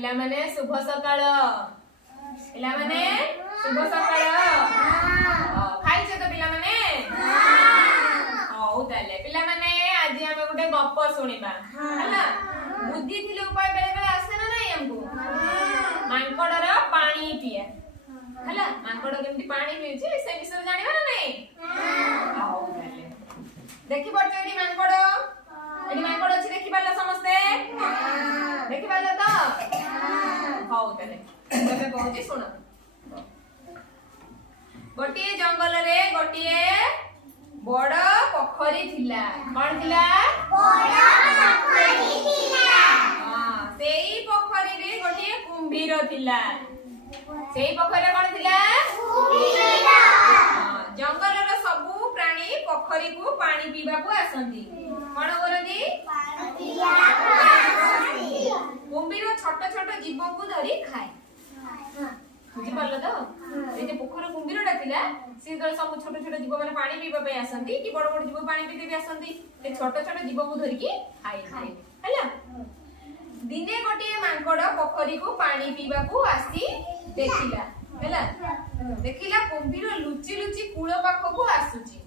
पिला माने शुभ सकाळ पिला माने शुभ सकाळ खाई छ तो पिला माने हौ ताले पिला माने आज हम गोटे गप्प सुनिबा हला बुद्धि थिले उपाय बेले बेले आसे ना नहीं हमको मांकड़र पानी पिया हला मांकड़ केमती पानी पिए से विषय जानिबा ना नहीं हौ ताले देखि पड़छ एडी मांकड़ अछि देखि पाला समस्ते देखि पाला तो हौ ताले तबे कहूची सुन गोटिए जंगल रे गोटिए बड़ पोखरी थिला कोन थिला बड़ पोखरी थिला हां सेई पोखरी रे गोटिए कुंभीर थिला सेई पोखरी रे कोन थिला कुंभीर हां जंगल रे सबु प्राणी पोखरी को पानी पीबा को आसंती कोन करंती पानी पीया कुंभीर छोट छोट जीव को धरी खाए बुझी पारला तो ए जे पोखर कुंभीरटा थिला से तो सब छोट छोट जीव माने पानी पीबा पे आसंती कि बड़ बड़ जीव पानी पीते भी आसंती ए छोट छोट जीव को धरि की खाए हला दिने गोटे मांकड़ पोखरी को पानी पीबा को आसी देखिला हला देखिला कुंभीर लुचि लुचि कूळ पाख को आसुची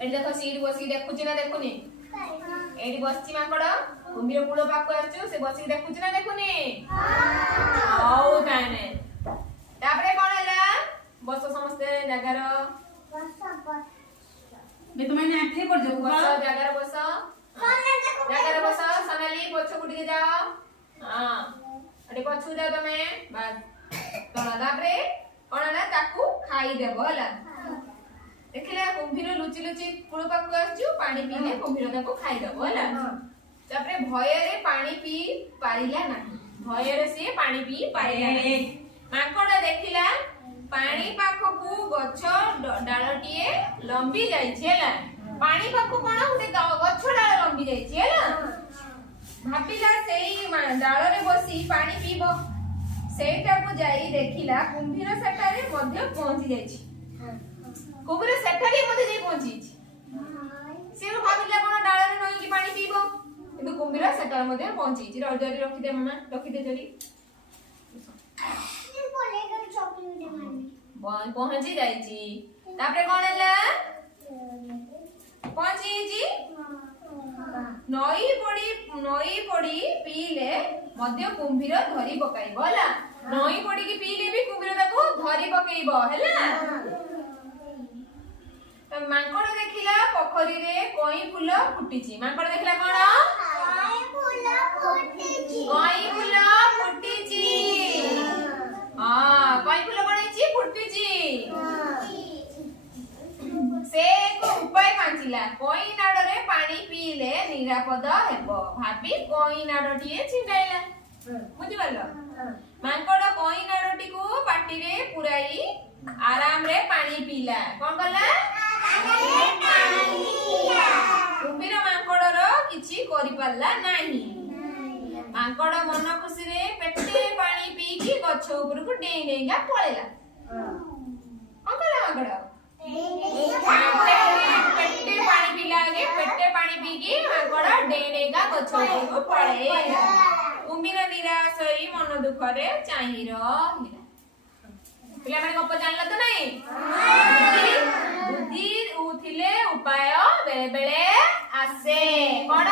ए देखो सीडी बसी देखुची ना देखुनी एडी बसची मांकड़ कुंभीर कूळ पाख आसु से बसी देखुची ना देखुनी हां औ ताने तापरे कोन हला बस समस्त जगार बस बे तुम ने आथे कर जो बस जगार बस सोनाली पछ गुडी जाओ हां अरे पछु जाओ तमे बस तोला तापरे कोन हला ताकू खाई देबो हला देखिला कुंभीर लुचि लुचि कुळ पाख आसु पानी पीले कुंभीर ताको खाई देबो हला तापरे भय रे पानी पी पारिला नाही भय रे से पानी पी पारिला नाही मांकड़ देखिला पानी पाखकू गछ डालटिए लंबी जाई छेला पानी पाखकू कोन उते गछ डाल लंबी जाई छेला भाबिला सेई डाल रे बसी पानी पीबो सेटा को जाई देखिला कुंभीर सेटारे मध्य पहुंची जाई छी कुंभीर सेटारे मध्य जाई पहुंची छी सेरो भाबिला कोन डाल रे नई की पानी पीबो किंतु कुंभीर सेटारे मध्य पहुंची छी जरी रखी दे मामा रखी दे जरी पहुंची जाइची तापरे कोन हला पहुंची जी नई पड़ी पीले मध्य कुंभीर धरी पकाइबो हला नई पड़ी की पीले भी कुंभीर ताको धरी पकाइबो हला त मांकड़ देखिला पोखरी रे कोई फूल फुटीची मांकड़ देखिला कोन कोई फूल फुटीची हां कोई फूल बणैची फुटीची से को उपाय मांचिला कोई नाड रे पानी पीले निरापद हेबो भाबी कोई नाडटिए छिंडाइला बुझि पालो मांकड़ कोई नाडटी को पाटी रे पुराई आराम रे पानी पीला कोन करला आराम रे पानी पीला कुंभीर मांकड़ रो किछि करि पारला नाही मांकड़ मन खुशी रे पेटे पानी पी की गछ ऊपर को डेई डेईगा पळेला अंकल मांकड़ पेटे पानी पीला आगे पेटे पानी पी की मांकड़ डेई डेईगा गछ ऊपर को पळेला कुंभीर निराश होई मन दुख रे चाहि रहिला पिला माने गप्प जानला तो नहीं बुद्धि उथिले उपाय बेले बेले आसे कोन